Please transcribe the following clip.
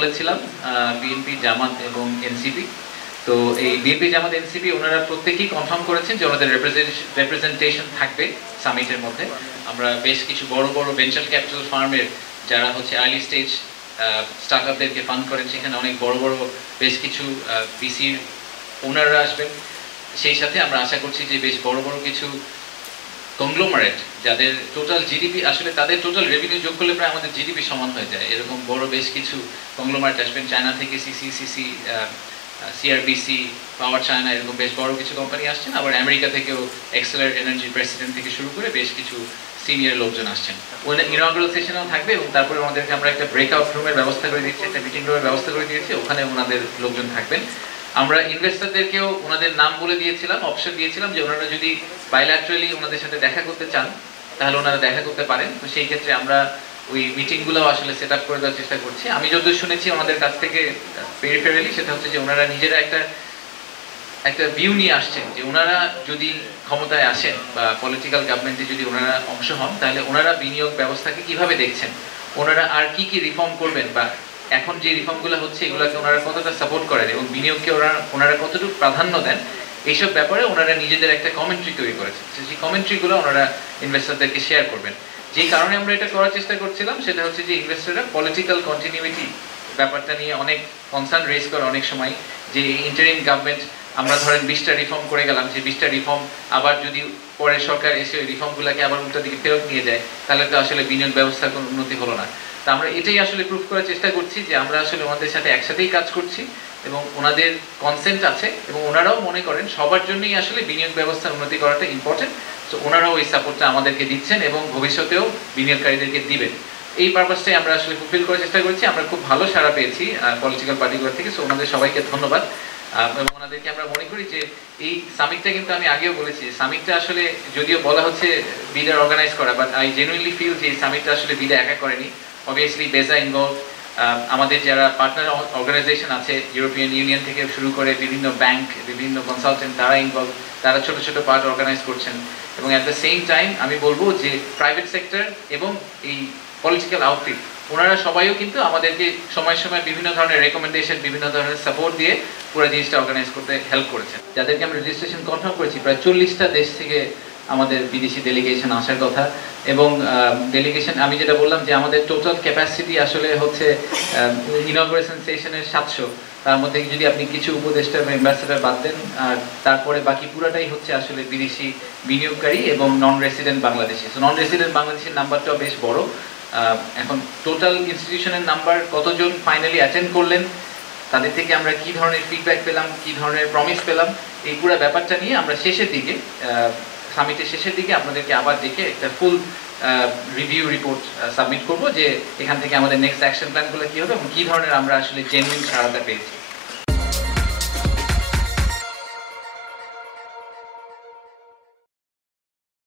বলেছিলাম বিএনপি, জামাত এবং এনসিপি। তো এই বিএনপি, জামাত, এনসিপি ওনারা প্রত্যেকেই কনফার্ম করেছেন যে ওনাদের রিপ্রেজেন্টেশন থাকবে সামিটের মধ্যে। আমরা বেশ কিছু বড় বড় ভেঞ্চার ক্যাপিটাল ফার্মের যারা হচ্ছে আর্লি স্টেজ স্টার্টআপদেরকে ফান্ড করেন, সেখানে অনেক বড় বড় বেশ কিছু ভিসির ওনাররা আসবেন। সেই সাথে আমরা আশা করছি যে বেশ বড় বড় কিছু কংগ্লোমারেট যাদের টোটাল জিডিপি আসলে তাদের টোটাল রেভিনিউ যোগ করলে প্রায় আমাদের জিডিপি সমান হয়ে যায়, এরকম বড় বেশ কিছু কংগ্লোমারেট আসবেন। চায়না থেকে সিসি, সিআরবিসি, পাওয়ার চায়না, এরকম বেশ বড় কিছু কোম্পানি আসছেন। আবার আমেরিকা থেকেও এক্সেলার এনার্জি প্রেসিডেন্ট থেকে শুরু করে বেশ কিছু সিনিয়র লোকজন আসছেন। ওখানে ইনঅগ্রাল সেশনও থাকবে এবং তারপরে আমাদেরকে আমরা একটা ব্রেকআউট রুমের ব্যবস্থা করে দিচ্ছি, একটা মিটিং রুমের ব্যবস্থা করে দিয়েছি, ওখানে ওনাদের লোকজন থাকবেন। আমরা ইনভেস্টরদেরকেও ওনাদের নাম বলে দিয়েছিলাম, অপশন দিয়েছিলাম যে ওনারা যদি বাইল্যাটারালি ওনাদের সাথে দেখা করতে চান তাহলে ওনারা দেখা করতে পারেন। তো সেই ক্ষেত্রে আমরা ওই মিটিংগুলো আসলে সেট আপ করে দেওয়ার চেষ্টা করছি। আমি যতদূর শুনেছি ওনাদের কাছ থেকে পেরিফেরালি, সেটা হচ্ছে যে ওনারা নিজেরা একটা ভিউ নিয়ে আসছেন যে ওনারা যদি ক্ষমতায় আসেন বা পলিটিক্যাল গভর্নমেন্টে যদি ওনারা অংশ হন তাহলে ওনারা বিনিয়োগ ব্যবস্থাকে কিভাবে দেখছেন, ওনারা আর কি কি রিফর্ম করবেন, বা এখন যে রিফর্মগুলো হচ্ছে এগুলোকে ওনারা কতটা সাপোর্ট করেন এবং বিনিয়োগকে ওনারা কতটুকু প্রাধান্য দেন, এইসব ব্যাপারে ওনারা নিজেদের একটা কমেন্ট্রি তৈরি করেছেন। সেই কমেন্ট্রিগুলো ওনারা ইনভেস্টরদেরকে শেয়ার করবেন। যে কারণে আমরা এটা করার চেষ্টা করছিলাম সেটা হচ্ছে যে ইনভেস্টররা পলিটিক্যাল কন্টিনিউইটি ব্যাপারটা নিয়ে অনেক কনসার্ন রেজ করে অনেক সময়, যে ইন্টারিম গভর্নমেন্ট আমরা ধরেন 20টা রিফর্ম করে গেলাম, যে 20টা রিফর্ম আবার যদি পরের সরকার এসে ওই রিফর্মগুলোকে আবার উল্টো দিকে ফেরত নিয়ে যায় তাহলে তো আসলে বিনিয়োগ ব্যবস্থার কোনো উন্নতি হলো না। তা আমরা এটাই আসলে প্রুফ করার চেষ্টা করছি যে আমরা আসলে ওনাদের সাথে একসাথেই কাজ করছি এবং ওনাদের কনসেন্ট আছে এবং ওনারাও মনে করেন সবার জন্যই আসলে বিনিয়োগ ব্যবস্থার উন্নতি করাটা ইম্পর্টেন্ট। তো ওনারাও এই সাপোর্টটা আমাদেরকে দিচ্ছেন এবং ভবিষ্যতেও বিনিয়োগকারীদেরকে দিবেন। এই পারপাসটাই আমরা আসলে ফুলফিল করার চেষ্টা করছি। আমরা খুব ভালো সাড়া পেয়েছি পলিটিক্যাল পার্টিগুলো থেকে। সো ওনাদের সবাইকে ধন্যবাদ এবং ওনাদেরকে আমরা মনে করি যে এই সামিটটা, কিন্তু আমি আগেও বলেছি, সামিটটা আসলে যদিও বলা হচ্ছে বিডার অর্গানাইজ করা, বাট আই জেনুইনলি ফিল যে এই সামিটটা আসলে বিডা একা করেনি। অবভিয়াসলি বেজা ইনভলভ, আমাদের যারা পার্টনার অর্গানাইজেশন আছে ইউরোপিয়ান ইউনিয়ন থেকে শুরু করে বিভিন্ন ব্যাংক, বিভিন্ন কনসালটেন্ট, তারা ইনভলভ, তারা ছোট ছোট পার্ট অর্গানাইজ করছেন। এবং অ্যাট দ্য সেম টাইম আমি বলবো যে প্রাইভেট সেক্টর এবং এই পলিটিক্যাল আউটফিট ওনারা সবাইও কিন্তু আমাদেরকে সময় সময় বিভিন্ন ধরনের রেকমেন্ডেশন, বিভিন্ন ধরনের সাপোর্ট দিয়ে পুরো জিনিসটা অর্গানাইজ করতে হেল্প করেছেন। যাদেরকে আমরা রেজিস্ট্রেশন কনফার্ম করেছি, প্রায় 40টা দেশ থেকে আমাদের বিদেশি ডেলিগেশন আসার কথা। এবং ডেলিগেশন আমি যেটা বললাম যে আমাদের টোটাল ক্যাপাসিটি আসলে হচ্ছে ইনঅগ্রেশন সেশনের 700, তার মধ্যে যদি আপনি কিছু উপদেষ্টা বা অ্যাম্বাসেডর বাদ দেন, আর তারপরে বাকি পুরাটাই হচ্ছে আসলে বিদেশি বিনিয়োগকারী এবং non resident Bangladeshi. So non resident বাংলাদেশের নাম্বারটাও বেশ বড়। এখন টোটাল ইনস্টিটিউশনের নাম্বার কতজন ফাইনালি অ্যাটেন্ড করলেন, তাদের থেকে আমরা কি ধরনের ফিডব্যাক পেলাম, কি ধরনের প্রমিস পেলাম, এই পুরো ব্যাপারটা নিয়ে আমরা শেষের দিকে সামিটের শেষের দিকে আপনাদেরকে আবার দেখে একটা ফুল রিভিউ রিপোর্ট সাবমিট করব যে এখান থেকে আমাদের নেক্সট অ্যাকশন প্ল্যানগুলো কী হবে এবং কী ধরনের আমরা আসলে জেনুইন সাড়াটা পেয়েছি।